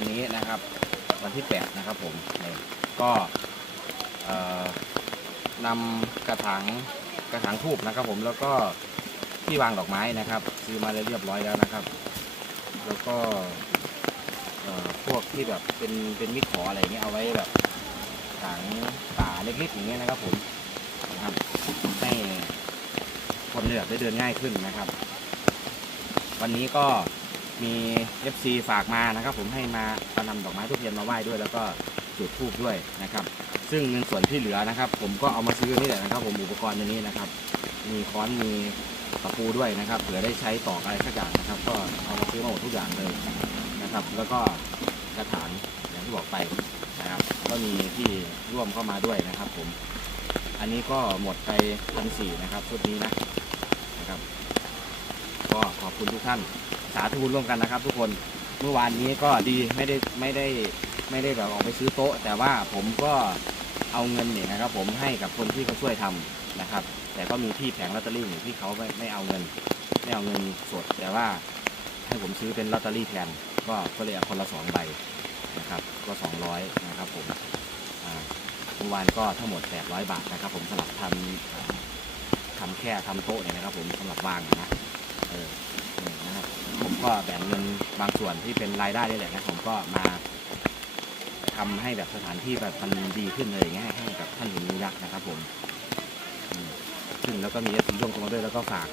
วันนี้นะครับ วันที่ 8 นะครับผมนี่ก็เอ่อนำกระถางกระถางทูบนะครับ ผมแล้วก็ที่วางดอกไม้นะครับ ซื้อมาเรียบร้อยแล้วนะครับ แล้วก็พวกที่แบบเป็นเป็นมิดขออะไรเงี้ยเอาไว้แบบถางป่าเล็กๆอย่างเงี้ยนะครับผมนะครับให้คนเลือกได้เดินง่ายขึ้นนะครับ วันนี้ก็ มี FC ฝากมานะครับ ผมให้มาเอานำดอกไม้ทุกเทียนมาไหว้ด้วย แล้วก็จุดธูปด้วยนะครับ ซึ่งเงินส่วนที่เหลือนะครับ ผมก็เอามาซื้อนี่แหละนะครับ ผมอุปกรณ์ตัวนี้นะครับ มีค้อนมีตะปูด้วยนะครับเผื่อได้ใช้ตอกอะไรสักอย่างนะครับ ก็เอามาซื้อมาหมดทุกอย่างเลยนะครับ แล้วก็กระถางอย่างที่บอกไปนะครับ ก็มีที่ร่วมเข้ามาด้วยนะครับ ผม อันนี้ก็หมดไปพันสี่นะครับชุดนี้นะนะครับ ก็ขอบคุณทุกท่าน สาธุร่วมกันนะครับ ทุกคนเมื่อวานนี้ก็ดีไม่ได้ไม่ได้ไม่ได้แบบออกไปซื้อโต๊ะ แต่ว่าผมก็เอาเงินเนี่ยนะครับ ผมให้กับคนที่เขาช่วยทำนะครับ แต่ก็มีที่แผงลอตเตอรี่อยู่ที่เขาไม่ไม่เอาเงิน ไม่เอาเงินสด แต่ว่าให้ผมซื้อเป็นลอตเตอรี่แทนก็ก็เลยเอาคนละสองใบนะครับ ก็สองร้อยนะครับผมเมื่อวานก็ทั้งหมดแปดร้อยบาทนะครับ ผมสำหรับทำทำแค่ทำโต๊ะเนี่ยนะครับ ผมสำหรับวางนะเออนี่นะครับ ก็แบ่งเงินบางส่วนที่เป็นรายได้นี่แหละนะผมก็มาทำให้แบบสถานที่แบบมันดีขึ้นเลยอย่างเงี้ยให้กับท่านหญิงนุยักษ์นะครับ ผมซึ่งแล้วก็มีเอฟซีร่วมกันมาด้วยแล้วก็ฝาก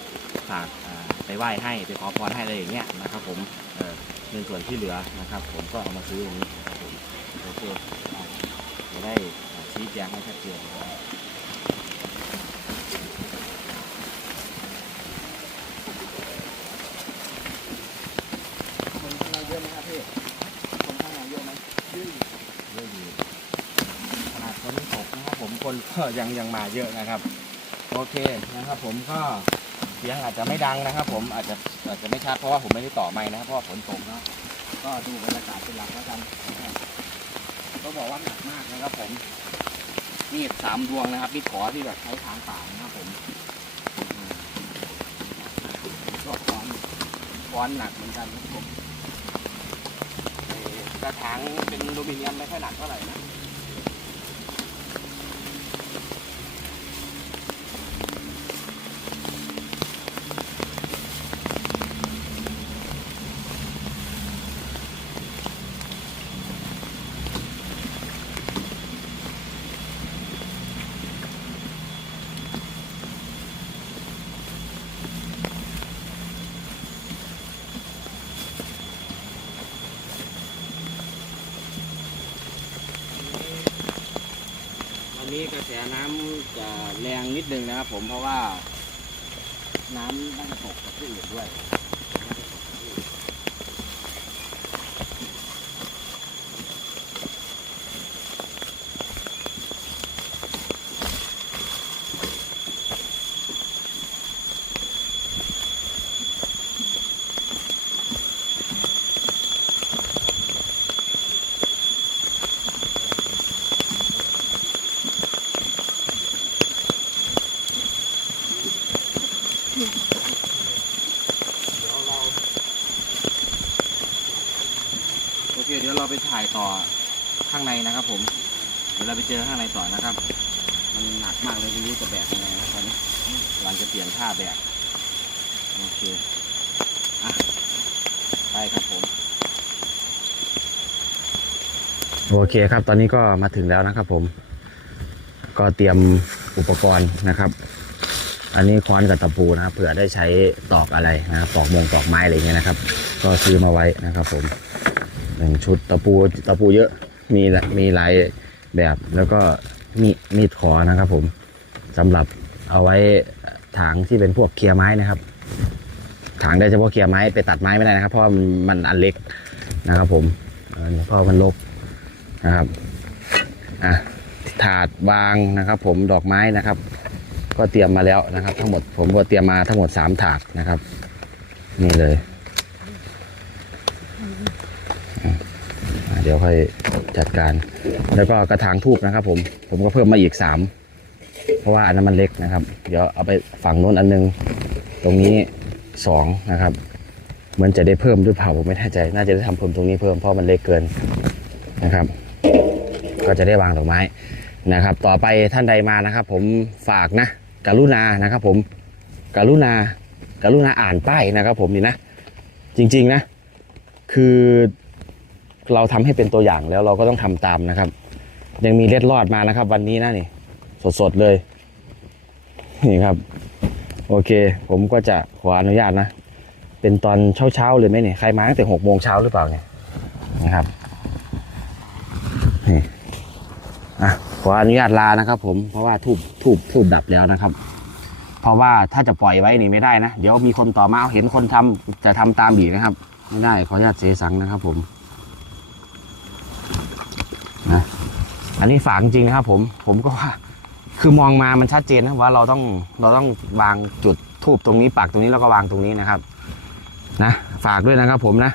ฝากไปไหว้ให้ไปขอพรให้อะไรอย่างเงี้ยนะครับ ผมเออเงินส่วนที่เหลือนะครับ ผมก็เอามาซื้อตรงนี้ครับผมโอเคจะได้ชี้แจงให้ชัดเจนนะครับคนข้างในเยอะไหมครับพี่ คนข้างในเยอะไหม เยอะอยู่ขนาดฝนตกนะครับผมคนก็ ยังยังมาเยอะนะครับ โอเคนะครับ ผมก็เสียงอาจจะไม่ดังนะครับ ผมอาจจะอาจจะไม่ชัดเพราะว่าผมไม่ได้ต่อไม้นะครับเพราะว่าฝนตกเนาะก็ดูบรรยากาศเป็นหลักแล้วกันก็บอกว่าหนักมากนะครับ ผมมีดสามดวงนะครับมีดขอที่แบบใช้ทางป่านะครับผมก็ค้อนค้อนหนักเหมือนกันครับผมกระถางเป็นลูมิเนียมไม่ค่อยหนักเท่าไหร่นะ นี้กระแสน้ำจะแรงนิดนึงนะครับผมเพราะว่า น้ำน่าจะตกกับที่อื่นด้วย เคเดี๋ยวเราไปถ่ายต่อข้างในนะครับผมเดี๋ยวเราไปเจอข้างในต่อนะครับ มันหนักมากเลยไม่รู้จะแบกยังไงนะตอนนี้กำลังจะเปลี่ยนท่าแบกโอเคอะไปครับผมโอเคครับ ตอนนี้ก็มาถึงแล้วนะครับ ผม ก็เตรียมอุปกรณ์นะครับ อันนี้ค้อนกับตะปูนะครับเผื่อได้ใช้ตอกอะไรนะครับตอกมงตอกไม้อะไรเงี้ยนะครับ ก็ซื้อมาไว้นะครับ ผม หนึ่งชุดตะปูตะปูเยอะมีมีหลายแบบแล้วก็มีมีดขอนะครับ ผมสำหรับเอาไว้ถางที่เป็นพวกเคลียร์ไม้นะครับ ถางได้เฉพาะเคลียร์ไม้ไปตัดไม้ไม่ได้นะครับ เพราะมันมันอันเล็กนะครับ ผมเพราะมันลกนะครับอะถาดวางนะครับ ผมดอกไม้นะครับ ก็เตรียมมาแล้วนะครับ ทั้งหมดผมก็เตรียมมาทั้งหมดสามถาดนะครับ นี่เลยอะ เดี๋ยวค่อยจัดการ แล้วก็กระถางทูบนะครับ ผมผมก็เพิ่มมาอีกสามเพราะว่าอันนั้นมันเล็กนะครับ เดี๋ยวเอาไปฝั่งโน้นอันนึง ตรงนี้สองนะครับเหมือนจะได้เพิ่มหรือเปล่าผมไม่แน่ใจ น่าจะได้ทำเพิ่มตรงนี้เพิ่มเพราะมันเล็กเกินนะครับ ก็จะได้วางดอกไม้นะครับ ต่อไปท่านใดมานะครับ ผมฝากนะกรุณานะครับ ผมกรุณากรุณาอ่านป้ายนะครับ ผมนี่นะ จริง ๆนะ คือ เราทำให้เป็นตัวอย่างแล้วเราก็ต้องทำตามนะครับ ยังมีเล็ดรอดมานะครับ วันนี้นะนี่ สดๆเลย นี่ครับ โอเค ผมก็จะขออนุญาตนะ เป็นตอนเช้าๆเลยไหมเนี่ยใครมาตั้งแต่หกโมงเช้าหรือเปล่าเนี่ยนะครับนี่อะขออนุญาตลานะครับ ผมเพราะว่าทูบทูบทูบดับแล้วนะครับ เพราะว่าถ้าจะปล่อยไว้นี่ไม่ได้นะ เดี๋ยวมีคนต่อมาเห็นคนทำจะทำตามอีนะครับ ไม่ได้ขออนุญาตเสียสังนะครับ ผมนะ อันนี้ฝากจริงๆนะครับผมผมก็ว่าคือมองมามันชัดเจนนะว่าเราต้องเราต้องวางจุดทูบตรงนี้ปักตรงนี้แล้วก็วางตรงนี้นะครับ นะ ฝากด้วยนะครับ ผมนะ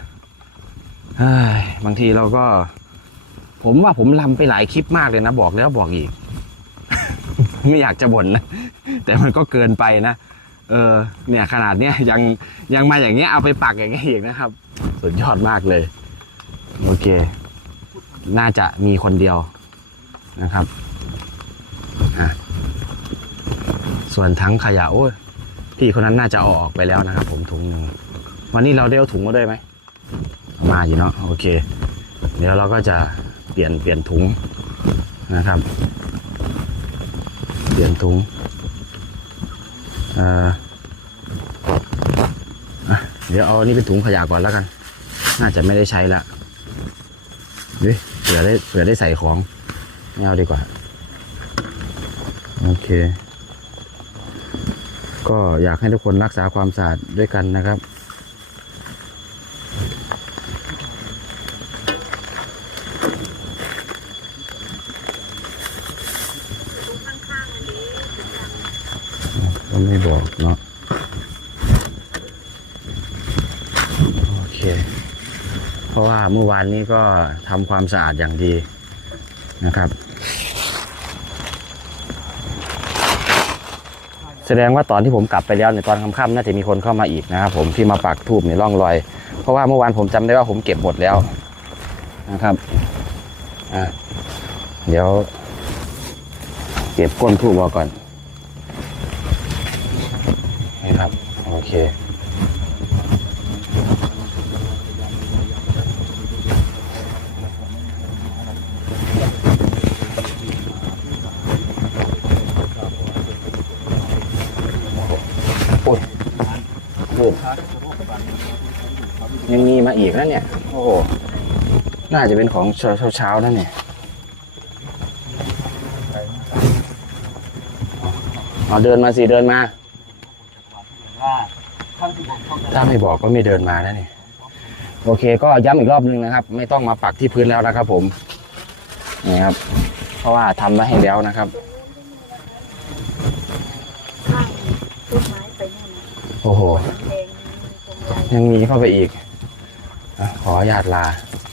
เฮ้ยบางทีเราก็ ผมว่าผมลำไปหลายคลิปมากเลยนะ บอกแล้วบอกอีก ไม่อยากจะบ่นนะแต่มันก็เกินไปนะเออ เนี่ยขนาดเนี้ยยังยังมาอย่างเงี้ยเอาไปปักอย่างเงี้ยอีกนะครับ สุดยอดมากเลย โอเค น่าจะมีคนเดียว นะครับส่วนทั้งขยะโอ้ยพี่คนนั้นน่าจะเอาออกไปแล้วนะครับ ผมถุงหนึ่งวันนี้เราได้เอาถุงมาด้วยไหมมาอยู่เนาะโอเค เดี๋ยวเราก็จะเปลี่ยนเปลี่ยนถุงนะครับ เปลี่ยนถุงเอ่อเดี๋ยวเอาอันนี้เป็นถุงขยะก่อนแล้วกัน น่าจะไม่ได้ใช้ละเฮ้ยเผื่อได้เผื่อได้ใส่ของ ไม่เอาดีกว่า โอเค ก็อยากให้ทุกคนรักษาความสะอาดด้วยกันนะครับ ก็ไม่บอกเนาะโอเค เพราะว่าเมื่อวานนี้ก็ทำความสะอาดอย่างดี นะครับ แสดงว่าตอนที่ผมกลับไปแล้วในตอนค่ำๆน่าจะมีคนเข้ามาอีกนะครับผมที่มาปักทูบในร่องรอย เพราะว่าเมื่อวานผมจำได้ว่าผมเก็บหมดแล้วนะครับอะเดี๋ยว เก็บก้นทูบออกก่อนนี่ครับ โอเค โอ้ยทูบ ยังมีมาอีกนะเนี่ย โอ้โหน่าจะเป็นของเช้าเช้าๆนั่นเนี่ยเอาเดินมาสิเดินมา ถ้าไม่บอกก็ไม่เดินมาแล้วนี่ยโอเค ก็ย้ำอีกรอบนึงนะครับ ไม่ต้องมาปักที่พื้นแล้วนะครับ ผมนี่ครับ เพราะว่าทำไว้ให้แล้วนะครับโอ้โห ยังมีเข้าไปอีกขออนุญาตลา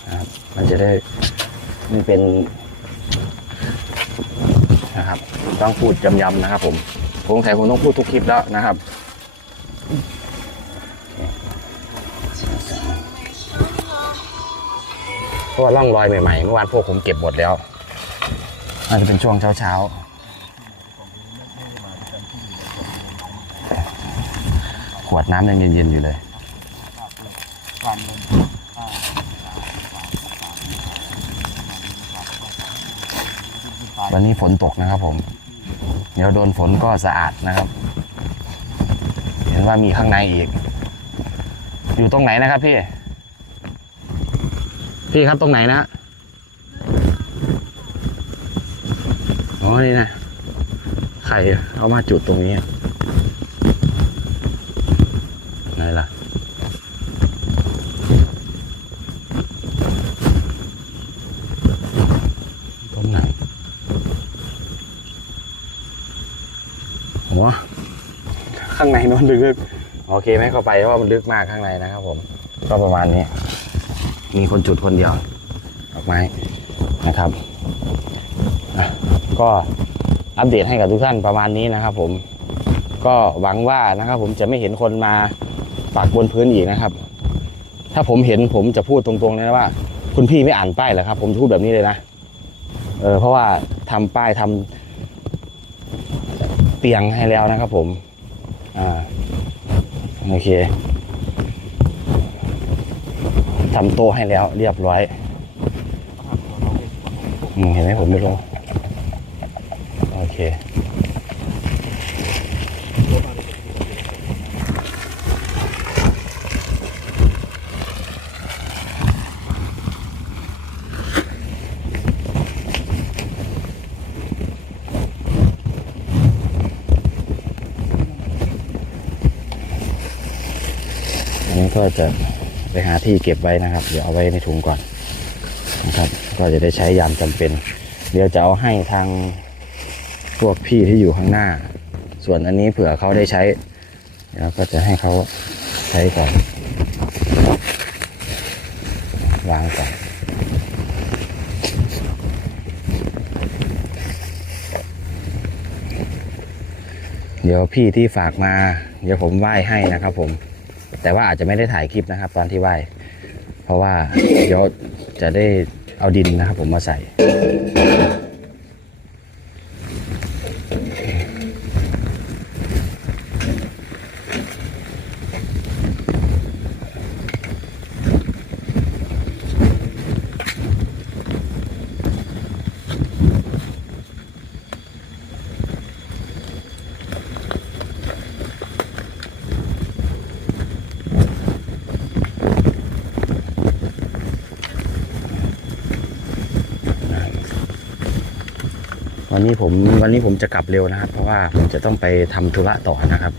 นะครับมันจะได้ไม่เป็นนะครับ ต้องพูดย้ำๆนะครับ ผมผมสงสัยผมต้องพูดทุกคลิปแล้วนะครับเพราะว่าร่องรอยใหม่ๆเมื่อวานพวกผมเก็บหมดแล้วน่าจะเป็นช่วงเช้าๆขวดน้ำยังเย็นๆอยู่เลย วันนี้ฝนตกนะครับผม เดี๋ยวโดนฝนก็สะอาดนะครับ เห็นว่ามีข้างในอีก อยู่ตรงไหนนะครับพี่ พี่ครับตรงไหนนะอ๋อนี่นะ ไข่เอามาจุดตรงนี้ล่ะ ตรงไหนโอ้ ข้างในโนนลึกโอเคไหมเข้าไปเพราะว่ามันลึกมากข้างในนะครับผม ก็ประมาณนี้ มีคนจุดคนเดียวดอกไม้นะครับก็อัปเดตให้กับทุกท่านประมาณนี้นะครับ ผม ก็หวังว่านะครับ ผมจะไม่เห็นคนมาปักบนพื้นอีกนะครับ ถ้าผมเห็นผมจะพูดตรงๆเลยนะว่า คุณพี่ไม่อ่านป้ายเหรอครับ ผมพูดแบบนี้เลยนะเออเพราะว่าทำป้ายทำเตียงให้แล้วนะครับ ผม อ่าโอเคทำโต๊ะให้แล้วเรียบร้อยอืมเห็นไหมผมไม่ลงโอเค ก็จะไปหาที่เก็บไว้นะครับ เดี๋ยวเอาไว้ในถุงก่อนนะครับ ก็จะได้ใช้ยามจำเป็น เดี๋ยวจะเอาให้ทางพวกพี่ที่อยู่ข้างหน้า ส่วนอันนี้เผื่อเขาได้ใช้ แล้วก็จะให้เขาใช้ก่อนวางก่อนเดี๋ยวพี่ที่ฝากมา เดี๋ยวผมไหว้ให้นะครับผม แต่ว่าอาจจะไม่ได้ถ่ายคลิปนะครับ ตอนที่ไหว้เพราะว่าเดี๋ยวจะได้เอาดินนะครับ ผมมาใส่ วันนี้ผมวันนี้ผมจะกลับเร็วนะครับ เพราะว่าผมจะต้องไปทำธุระต่อนะครับ